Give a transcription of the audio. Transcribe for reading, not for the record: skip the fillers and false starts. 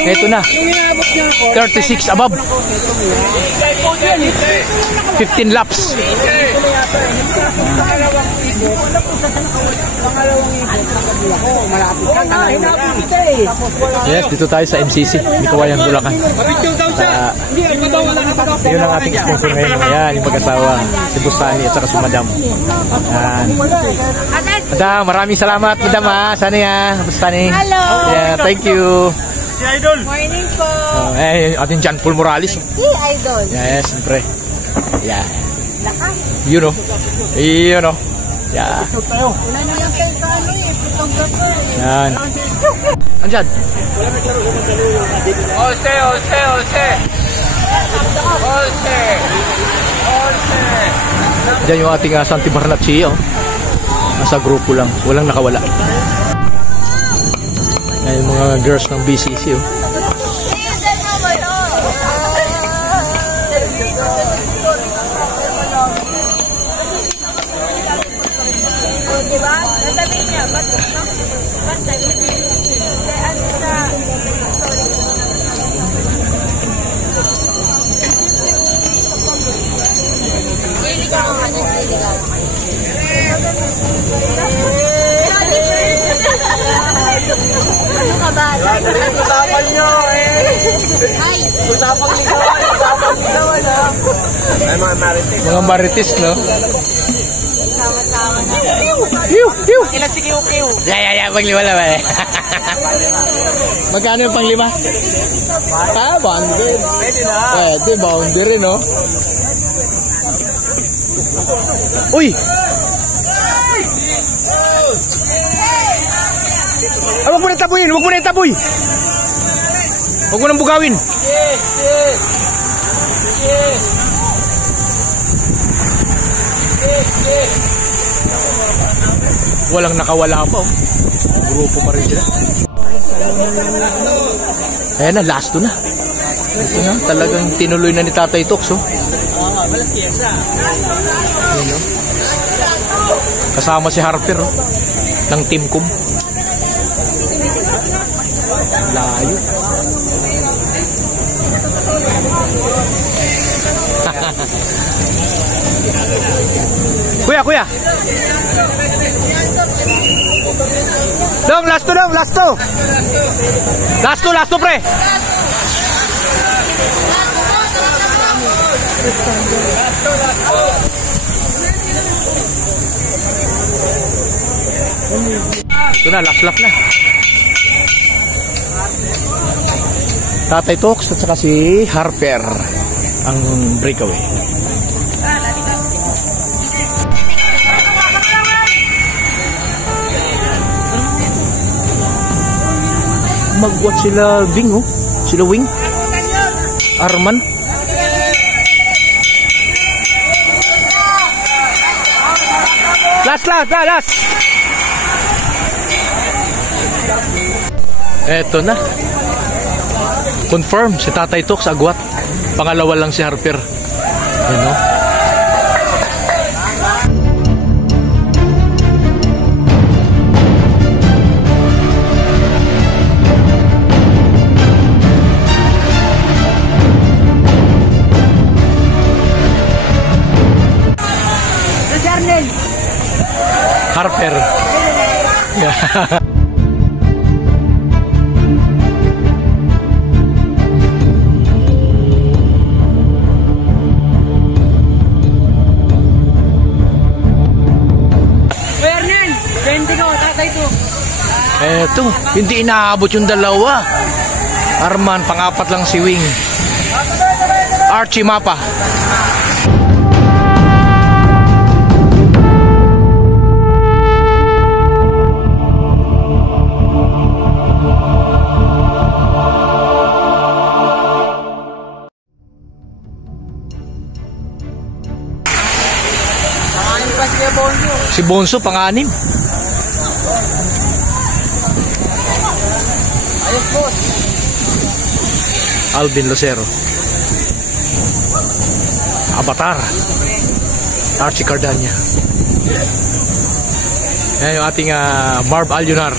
Ito na. 36 above. 15 laps. Yes, dito tayo sa MCC, Mikawayan, Bulacan. Yun ang ating sponsor ngayon. Ayan, yung mag-asawa, si Bustani at saka si Madam. Ayan. Madam, maraming salamat, Madam, ha. Sana ya, Bustani. Hello. Yeah, thank you. Si Idol. Morning po. Ating John Paul Morales. Si Idol. Yes, siyempre. Yeah. Lakas. You know. You know. Yeah. Wala na yung pelkano eh. Photographer. Yan. Andyan. Ose. Diyan yung ating Santi Barnacci, oh. Nasa grupo lang. Walang nakawala. Yan yung mga girls ng BCC, oh. Diba? Nasabihin niya, ba't ano ka ba? Usapan nyo Usapan nyo Ay, mga marites. Mga marites, no? Sama-sama na. Ilan si Kiw-Kiw? Yeah. Paglima naman eh. Magkano yung panglima? Boundary. Pwede na. Pwede, boundary, no? Uy! Ah, wag mo nang tabuyin! Wag mo nang tabuy! Wag mo nang bugawin! Yes. Walang nakawala pa, oh. Grupo pa rin sila. Ayan na, last na. Ito na, talagang tinuloy na ni Tatay Tox, oh. Ayan, oh. Kasama si Harper, oh, ng Team Kum. Layo. Kuya. Dong, last to. Last to, pre. Ito na, last lap na. Tatay Tox at saka si Harper ang breakaway. Magwat sila Wing, oh. Sila Wing. Arman. Last. Eto na. Confirm si Tatay Tox agwat. Pangalawa lang si Harper. Ayan, oh. Harper. Fernan, 20 ko, Tatay Tox. Eto, hindi inaabot yung dalawa. Arman, pangapat lang si Wing. Archie Mapa. Si Bonso pang-anim. Ayos, boss. Alvin Lucero. Avatar. Archie Cardania. Yan yung ating Marv Alionar.